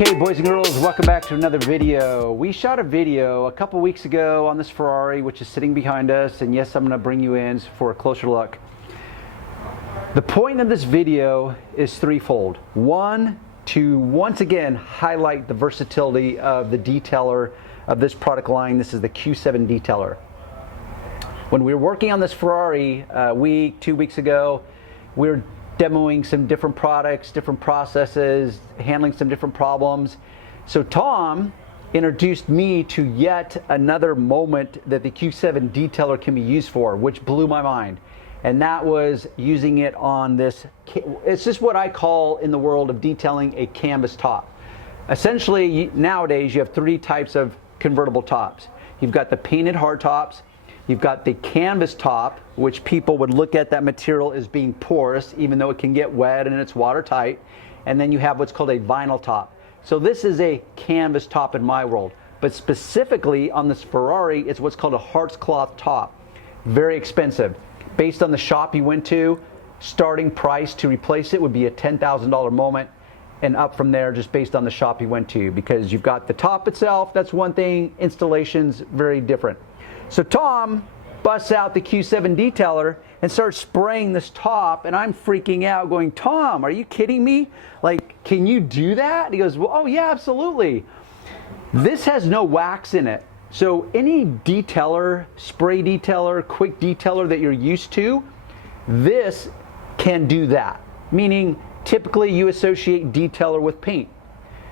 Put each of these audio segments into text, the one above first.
Okay, boys and girls, welcome back to another video. We shot a video a couple weeks ago on this Ferrari, which is sitting behind us, and yes, I'm going to bring you in for a closer look. The point of this video is threefold. One, to once again highlight the versatility of the detailer of this product line. This is the Q-7 Detailer. When we were working on this Ferrari a week, 2 weeks ago, we were demoing some different products, different processes, handling some different problems. So Tom introduced me to yet another moment that the Q-7 Detailer can be used for, which blew my mind. And that was using it on this, it's just what I call in the world of detailing a canvas top. Essentially, nowadays you have three types of convertible tops. You've got the painted hard tops, you've got the canvas top, which people would look at that material as being porous, even though it can get wet and it's watertight. And then you have what's called a vinyl top. So this is a canvas top in my world. But specifically on this Ferrari, it's what's called a Haartz cloth top. Very expensive. Based on the shop you went to, starting price to replace it would be a $10,000 moment, and up from there just based on the shop you went to, because you've got the top itself, that's one thing, installation's very different. So Tom busts out the Q-7 Detailer and starts spraying this top, and I'm freaking out going, Tom, are you kidding me? Like, can you do that? He goes, well, oh yeah, absolutely. This has no wax in it. So any detailer, spray detailer, quick detailer that you're used to, this can do that. Meaning, typically you associate detailer with paint.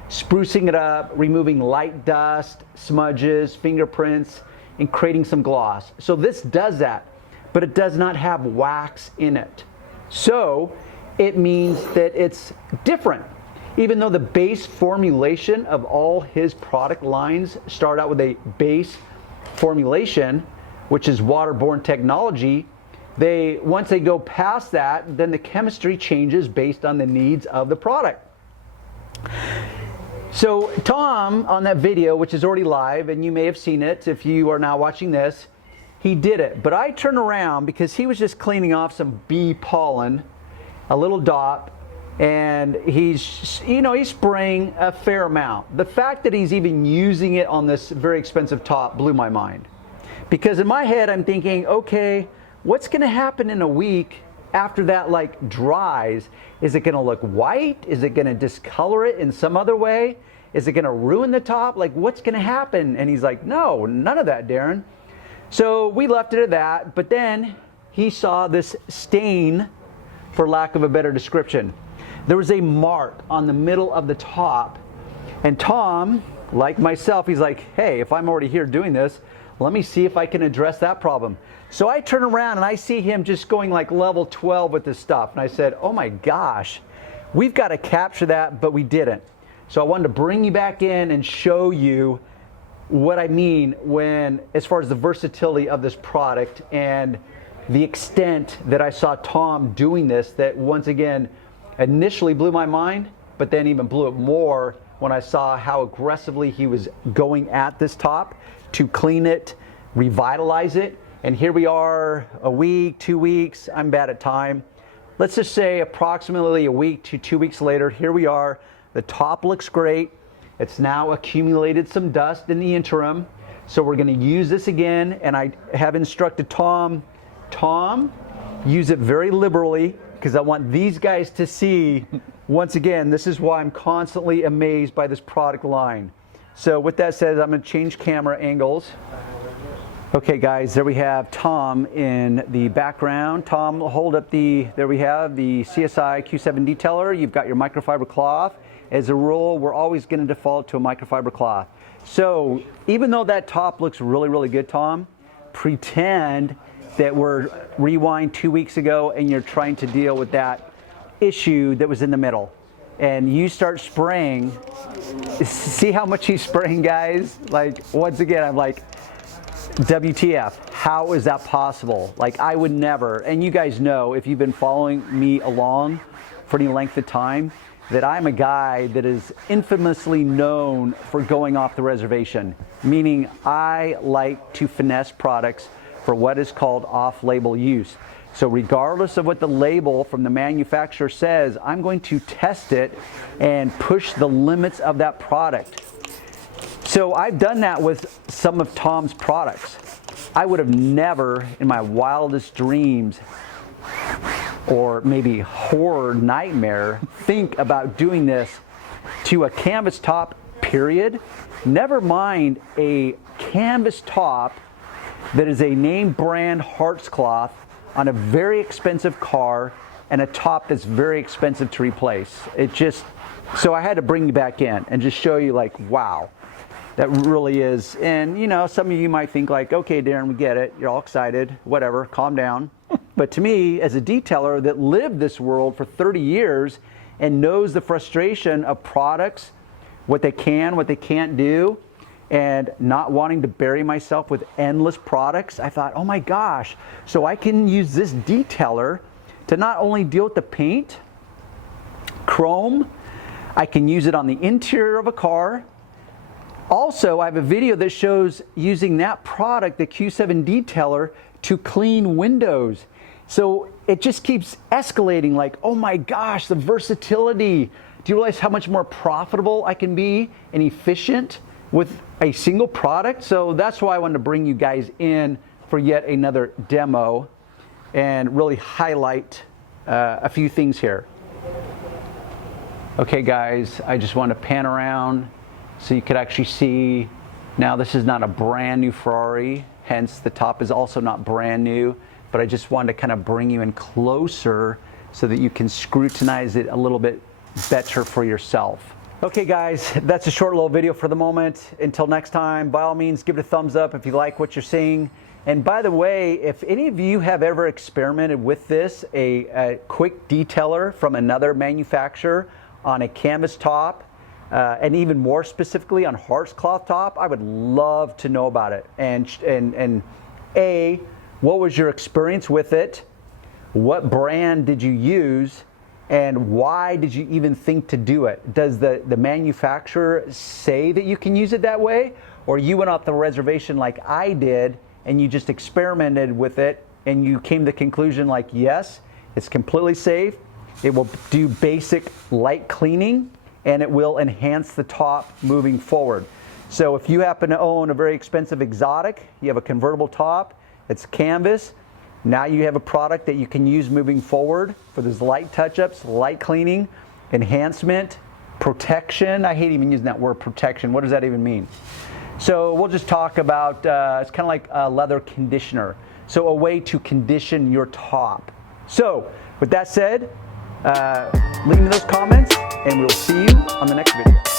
Sprucing it up, removing light dust, smudges, fingerprints, and creating some gloss. So this does that, but it does not have wax in it. So it means that it's different. Even though the base formulation of all his product lines start out with a base formulation, which is waterborne technology, once they go past that, then the chemistry changes based on the needs of the product. So Tom, on that video, which is already live, and you may have seen it if you are now watching this, he did it. But I turned around because he was just cleaning off some bee pollen, a little dot, and he's spraying a fair amount. The fact that he's even using it on this very expensive top blew my mind. Because in my head, I'm thinking, okay, what's gonna happen in a week after that like dries? Is it gonna look white? Is it gonna discolor it in some other way? Is it gonna ruin the top? Like, what's gonna happen? And he's like, no, none of that, Darren. So we left it at that, but then he saw this stain, for lack of a better description. There was a mark on the middle of the top, and Tom, like myself, he's like, hey, if I'm already here doing this, let me see if I can address that problem. So I turn around and I see him just going like level 12 with this stuff, and I said, oh my gosh, we've got to capture that, but we didn't. So I wanted to bring you back in and show you what I mean as far as the versatility of this product and the extent that I saw Tom doing this, that once again initially blew my mind, but then even blew it more when I saw how aggressively he was going at this top to clean it, revitalize it. And here we are, a week, 2 weeks, I'm bad at time. Let's just say approximately a week to 2 weeks later, here we are. The top looks great. It's now accumulated some dust in the interim. So we're gonna use this again, and I have instructed Tom, use it very liberally, because I want these guys to see, once again, this is why I'm constantly amazed by this product line. So with that said, I'm gonna change camera angles. Okay guys, there we have Tom in the background. Tom, hold up there we have the CSI Q-7 Detailer. You've got your microfiber cloth. As a rule, we're always gonna default to a microfiber cloth. So even though that top looks really, really good, Tom, pretend that we're rewind 2 weeks ago and you're trying to deal with that issue that was in the middle. And you start spraying. See how much he's spraying, guys? Like, once again, I'm like, WTF, how is that possible? Like, I would never, and you guys know, if you've been following me along for any length of time, that I'm a guy that is infamously known for going off the reservation, meaning I like to finesse products for what is called off-label use. So regardless of what the label from the manufacturer says, I'm going to test it and push the limits of that product. So I've done that with some of Tom's products. I would have never in my wildest dreams or maybe horror nightmare think about doing this to a canvas top, period. Never mind a canvas top that is a name brand Haartz cloth on a very expensive car and a top that's very expensive to replace. It just, so I had to bring you back in and just show you like, wow, that really is. And you know, some of you might think like, okay, Darren, we get it. You're all excited, whatever, calm down. But to me, as a detailer that lived this world for 30 years and knows the frustration of products, what they can, what they can't do, and not wanting to bury myself with endless products, I thought, oh my gosh, so I can use this detailer to not only deal with the paint, chrome, I can use it on the interior of a car. Also, I have a video that shows using that product, the Q-7 Detailer, to clean windows. So it just keeps escalating like, oh my gosh, the versatility. Do you realize how much more profitable I can be and efficient with a single product? So that's why I wanted to bring you guys in for yet another demo and really highlight a few things here. Okay guys, I just want to pan around so you could actually see. Now this is not a brand new Ferrari, hence the top is also not brand new, but I just wanted to kind of bring you in closer so that you can scrutinize it a little bit better for yourself. Okay guys, that's a short little video for the moment. Until next time, by all means, give it a thumbs up if you like what you're seeing. And by the way, if any of you have ever experimented with this, a quick detailer from another manufacturer on a canvas top, and even more specifically on Haartz cloth top, I would love to know about it. And A, what was your experience with it? What brand did you use? And why did you even think to do it? Does the manufacturer say that you can use it that way? Or you went off the reservation like I did and you just experimented with it and you came to the conclusion like, yes, it's completely safe. It will do basic light cleaning and it will enhance the top moving forward. So if you happen to own a very expensive exotic, you have a convertible top, it's canvas, now you have a product that you can use moving forward for those light touch-ups, light cleaning, enhancement, protection. I hate even using that word protection. What does that even mean? So we'll just talk about, it's kind of like a leather conditioner. So a way to condition your top. So with that said, leave me those comments and we'll see you on the next video.